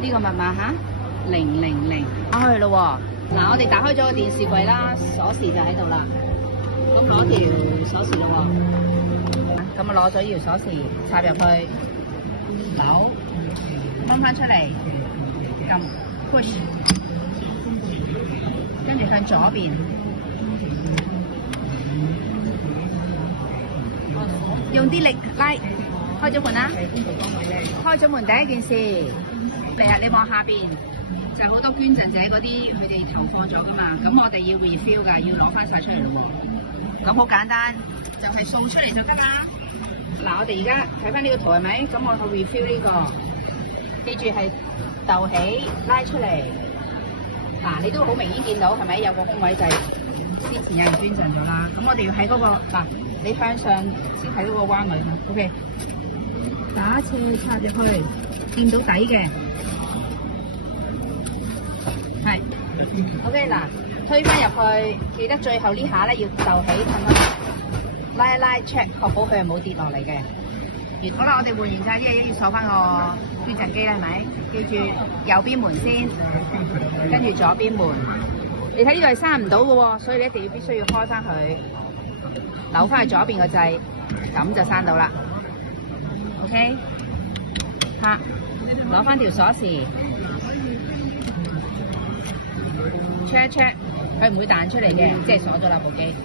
呢個密碼嚇000，打開去咯喎。嗱，我哋打開咗個電視櫃啦，鎖匙就喺度啦。咁攞條鎖匙咯喎。咁我攞咗呢條鎖匙插入去，扭，掹翻出嚟，撳 push， 跟住向左邊，用啲力拉。開咗門啦！開咗門第一件事，嚟啊！你望下邊就係好多捐贈者嗰啲，佢哋投放咗噶嘛。咁我哋要 refill 㗎，要攞翻晒出嚟咯喎。咁好簡單，就係掃出嚟就得啦。嗱，我哋而家睇翻呢個圖係咪？咁我去 refill 呢個，記住係逗起拉出嚟。嗱，你都好明顯見到係咪有個空位就係之前有人捐贈咗啦。咁我哋要喺嗰個嗱，你向上先睇到個彎位嘛。OK。打斜插入去，掂到底嘅，係 OK 嗱，推翻入去，記得最後呢下咧要就起咁樣，拉一拉 check， 確保佢係冇跌落嚟嘅。好啦，我哋換完晒啲嘢，要鎖翻個捐贈機啦，係咪？記住右邊門先，跟住左邊門。你睇呢度係閂唔到嘅喎，所以你一定要必須要開翻佢，扭翻去左邊個掣，咁就閂到啦。OK， 嚇，攞翻條鎖匙 check 一 check， 佢唔會彈出嚟嘅，即係鎖咗啦部機。